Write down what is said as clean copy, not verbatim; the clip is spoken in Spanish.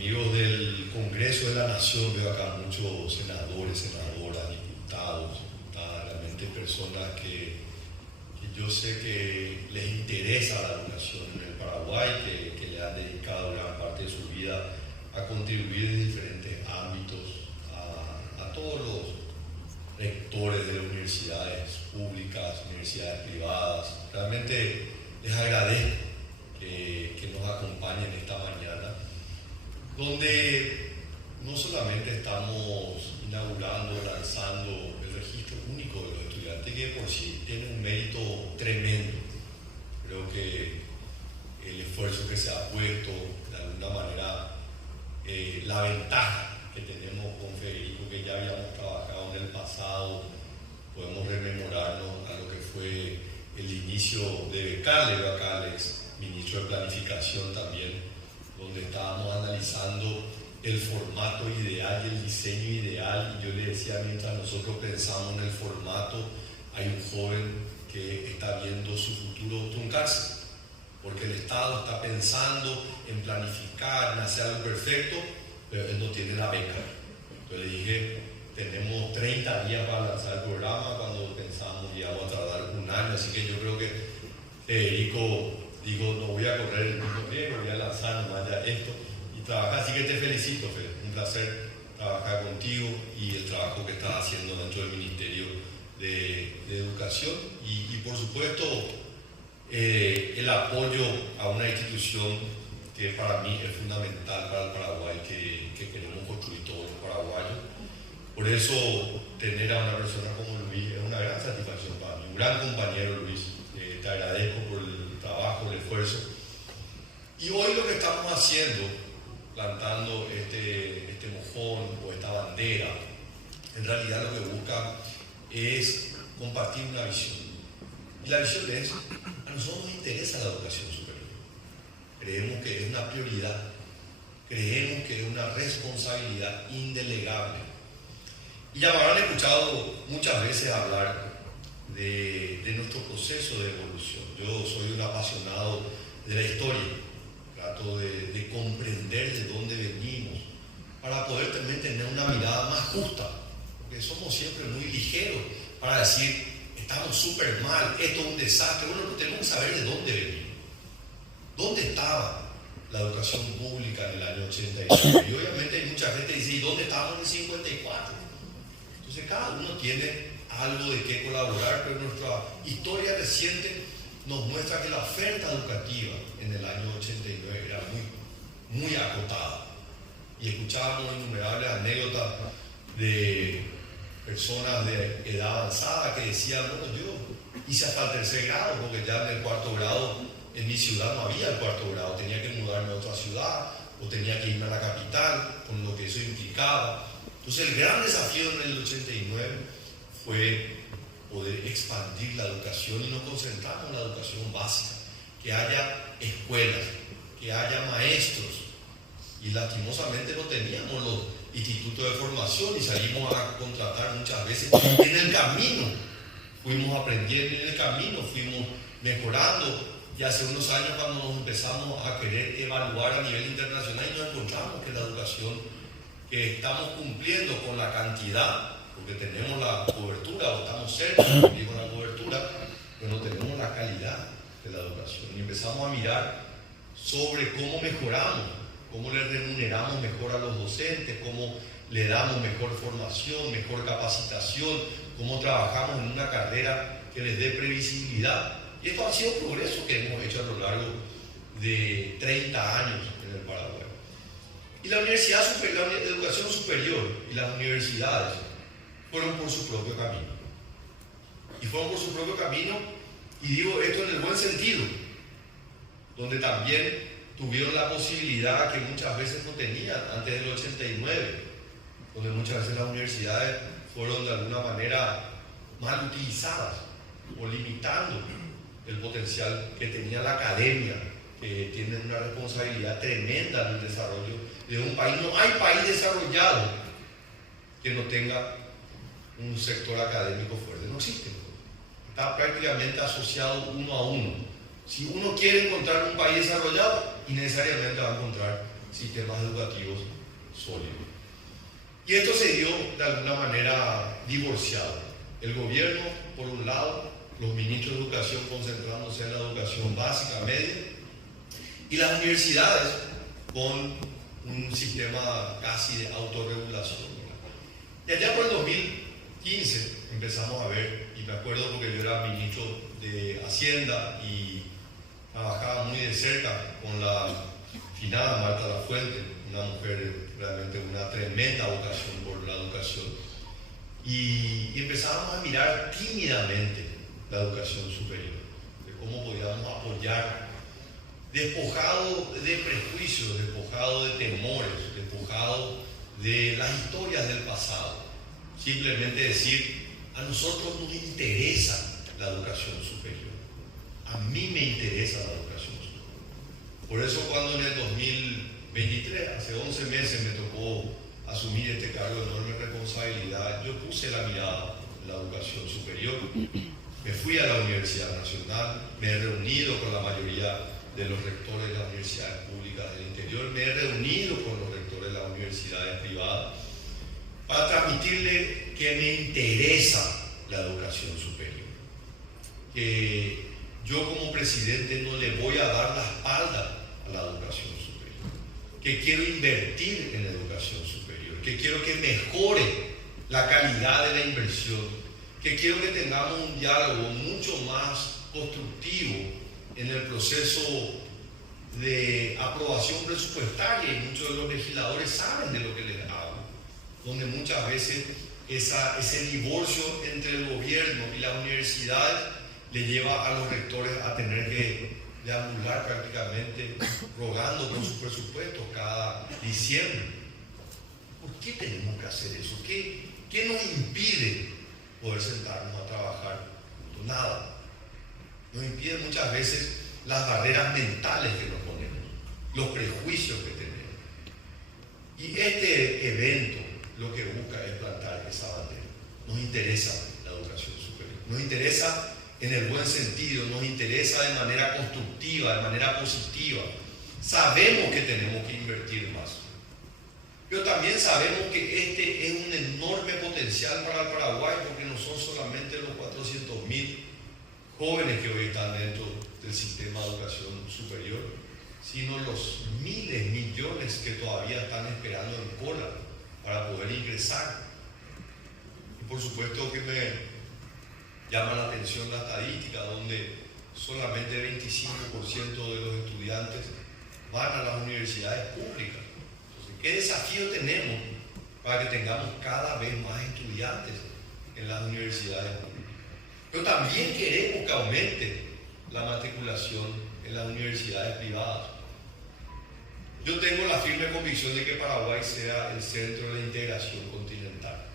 amigos del Congreso de la Nación, veo acá muchos senadores, senadoras, diputados, realmente personas que yo sé que les interesa la educación en el Paraguay, que le han dedicado gran parte de su vida a contribuir en diferentes ámbitos, a todos los rectores de universidades públicas, universidades privadas. Realmente les agradezco que nos acompañen esta mañana, donde no solamente estamos inaugurando, lanzando el registro único de los estudiantes, que por sí tiene un mérito tremendo. Creo que el esfuerzo que se ha puesto, de alguna manera, la ventaja que tenemos con Federico, que ya habíamos trabajado en el pasado, podemos rememorarnos a lo que fue el inicio de Becale, Alex, ministro de Planificación también, donde estábamos analizando el formato ideal y el diseño ideal, y yo le decía, mientras nosotros pensamos en el formato, hay un joven que está viendo su futuro truncarse, porque el Estado está pensando en planificar, en hacer algo perfecto, pero él no tiene la beca. Entonces le dije, tenemos 30 días para lanzar el programa, cuando pensamos que íbamos a tardar un año, así que yo creo que Federico, digo, no voy a correr el mismo riesgo, voy a lanzar nomás ya esto y trabajar, así que te felicito, Fede, un placer trabajar contigo y el trabajo que estás haciendo dentro del Ministerio de Educación y por supuesto el apoyo a una institución que para mí es fundamental para el Paraguay, que queremos construir todos los paraguayos. Por eso tener a una persona como Luis es una gran satisfacción para mí, un gran compañero, Luis. Te agradezco por el trabajo, el esfuerzo. Y hoy lo que estamos haciendo, plantando este mojón o esta bandera, en realidad lo que busca es compartir una visión. Y la visión es, a nosotros nos interesa la educación superior. Creemos que es una prioridad, creemos que es una responsabilidad indelegable. Y ya me habrán escuchado muchas veces hablar de nuestro proceso de evolución. Yo soy un apasionado de la historia, trato de comprender de dónde venimos, para poder también tener una mirada más justa, porque somos siempre muy ligeros para decir, estamos súper mal, esto es un desastre. Bueno, tenemos que saber de dónde venimos. ¿Dónde estaba la educación pública en el año 89? Y obviamente hay mucha gente que dice, ¿y dónde estábamos en el 54? Entonces cada uno tiene algo de qué colaborar, pero nuestra historia reciente nos muestra que la oferta educativa en el año 89 era muy acotada. Y escuchábamos innumerables anécdotas de personas de edad avanzada que decían, bueno, yo hice hasta el tercer grado, porque ya en el cuarto grado en mi ciudad no había el cuarto grado, tenía que mudarme a otra ciudad o tenía que irme a la capital, con lo que eso implicaba. Entonces el gran desafío en el 89 fue poder expandir la educación y nos concentramos en la educación básica, que haya escuelas, que haya maestros, y lastimosamente no teníamos los institutos de formación y salimos a contratar muchas veces. En el camino fuimos aprendiendo, en el camino fuimos mejorando, y hace unos años cuando nos empezamos a querer evaluar a nivel internacional y nos encontramos que la educación que estamos cumpliendo con la cantidad, porque tenemos la cobertura o estamos cerca de cumplir con la cobertura, pero no tenemos la calidad de la educación. Y empezamos a mirar sobre cómo mejoramos, cómo le remuneramos mejor a los docentes, cómo le damos mejor formación, mejor capacitación, cómo trabajamos en una carrera que les dé previsibilidad. Y esto ha sido progreso que hemos hecho a lo largo de 30 años en el Paraguay. Y la universidad superior, la educación superior y las universidades fueron por su propio camino. Y fueron por su propio camino, y digo esto en el buen sentido, donde también tuvieron la posibilidad que muchas veces no tenían antes del 89, donde muchas veces las universidades fueron de alguna manera mal utilizadas o limitando el potencial que tenía la academia, que tiene una responsabilidad tremenda en el desarrollo de un país. No hay país desarrollado que no tenga un sector académico fuerte, no existe. Está prácticamente asociado uno a uno. Si uno quiere encontrar un país desarrollado, innecesariamente va a encontrar sistemas educativos sólidos. Y esto se dio de alguna manera divorciado. El gobierno, por un lado, los ministros de educación concentrándose en la educación básica, media, y las universidades con un sistema casi de autorregulación. Y allá por el 2015 empezamos a ver, y me acuerdo porque yo era ministro de Hacienda y trabajaba muy de cerca con la finada Marta Lafuente, una mujer realmente una tremenda vocación por la educación, y empezábamos a mirar tímidamente la educación superior, de cómo podíamos apoyar, despojado de prejuicios, despojado de temores, despojado de las historias del pasado. Simplemente decir, a nosotros nos interesa la educación superior. A mí me interesa la educación superior. Por eso cuando en el 2023, hace 11 meses, me tocó asumir este cargo de enorme responsabilidad, yo puse la mirada en la educación superior. Me fui a la Universidad Nacional, me he reunido con la mayoría de los rectores de las universidades públicas del interior, me he reunido con los rectores de las universidades privadas para transmitirle que me interesa la educación superior, que yo como presidente no le voy a dar la espalda a la educación superior, que quiero invertir en la educación superior, que quiero que mejore la calidad de la inversión, que quiero que tengamos un diálogo mucho más constructivo en el proceso de aprobación presupuestaria, y muchos de los legisladores saben de lo que les hablo, donde muchas veces ese divorcio entre el gobierno y las universidades le lleva a los rectores a tener que deambular prácticamente rogando por sus presupuestos cada diciembre. ¿Por qué tenemos que hacer eso? ¿Qué nos impide poder sentarnos a trabajar? Nada. Nos impiden muchas veces las barreras mentales que nos ponemos, los prejuicios que tenemos. Y este evento lo que busca es plantar esa bandera. Nos interesa la educación superior, nos interesa en el buen sentido, nos interesa de manera constructiva, de manera positiva. Sabemos que tenemos que invertir más, pero también sabemos que este es un enorme potencial para el Paraguay, porque no son solamente los 400.000 jóvenes que hoy están dentro del sistema de educación superior, sino los miles, millones que todavía están esperando en cola para poder ingresar. Y por supuesto que me llama la atención la estadística, donde solamente el 25% de los estudiantes van a las universidades públicas. Entonces, ¿qué desafío tenemos para que tengamos cada vez más estudiantes en las universidades públicas? Pero también queremos que aumente la matriculación en las universidades privadas. Yo tengo la firme convicción de que Paraguay sea el centro de la integración continental.